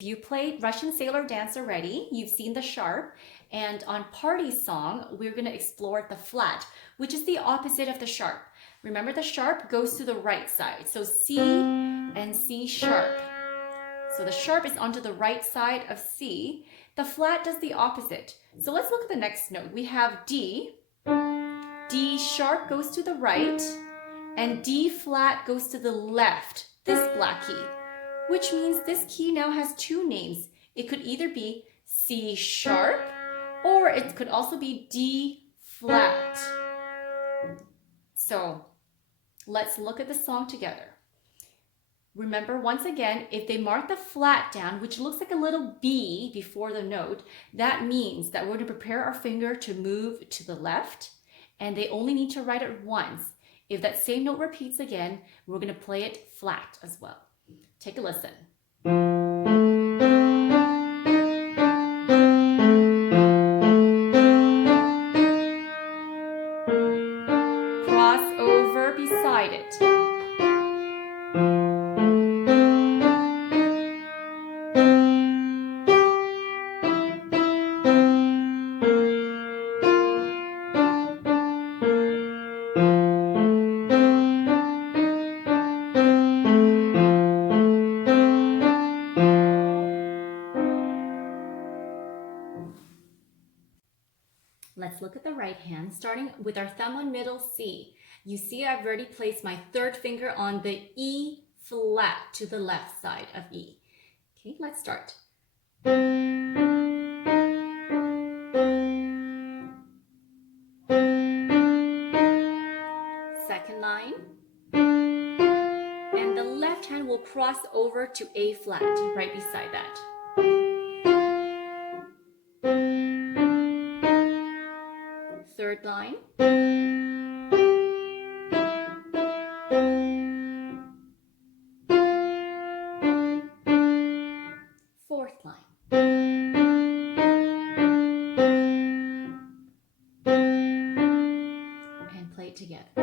You played Russian Sailor Dance already, you've seen the sharp, and on Party Song, we're going to explore the flat, which is the opposite of the sharp. Remember, the sharp goes to the right side, so C and C sharp. So the sharp is onto the right side of C. The flat does the opposite. So let's look at the next note. We have D. D sharp goes to the right, and D flat goes to the left, this black key, which means this key now has two names. It could either be C sharp, or it could also be D flat. So let's look at the song together. Remember, once again, if they mark the flat down, which looks like a little B before the note, that means that we're going to prepare our finger to move to the left, and they only need to write it once. If that same note repeats again, we're going to play it flat as well. Take a listen. Cross over beside it. Let's look at the right hand, starting with our thumb on middle C. You see I've already placed my third finger on the E flat to the left side of E. Okay, let's start. Second line. And the left hand will cross over to A flat, right beside that. Third line. Fourth line. And play it together. C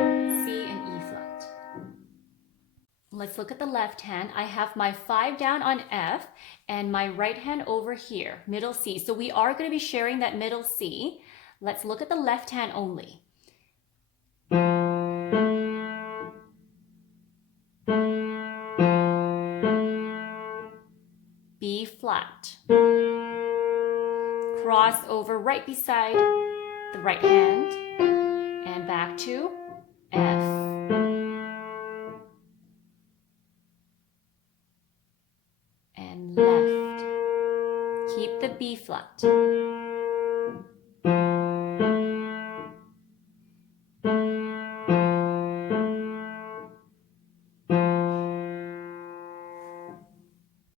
and E flat. Let's look at the left hand. I have my 5 down on F and my right hand over here, middle C. So we are going to be sharing that middle C. Let's look at the left hand only. B flat. Cross over right beside the right hand and back to F. And left. Keep the B flat.